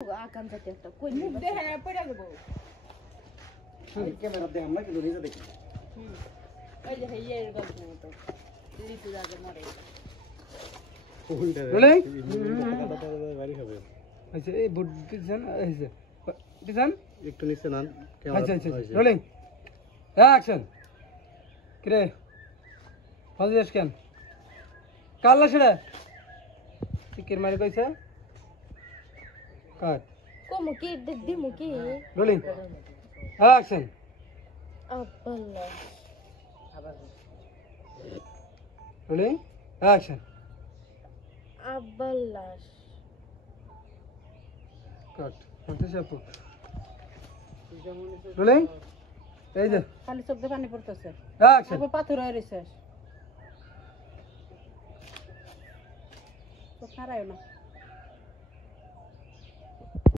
আকাম জাতীয় একটা কই মুখ দেখে পড়ে দেব ক্যামেরা দেখে আমরা কিন্তু নিজে দেখি ওই যে হেয়ের গল্প মতো লিটু রাজা মরে বলে বাড়ি হবে আচ্ছা এই বুট দিছেন এই যে দিছেন একটু নিচে নান আচ্ছা আচ্ছা রোলিং অ্যাকশন কিরে হলদিস কেন কাল্লা ছেড়ে টিকের মারি কইছে কাট কোমু কি দিমু কি রোলিং অ্যাকশন আব্বাল্লাহ রোলিং অ্যাকশন আব্বাল্লাহ কাট কত চাপু রোলিং এই যে খালি চোখ দিয়ে পানি পড়তেছে অ্যাকশন আবার পাথর হয়ে রইছে তো খারাইও না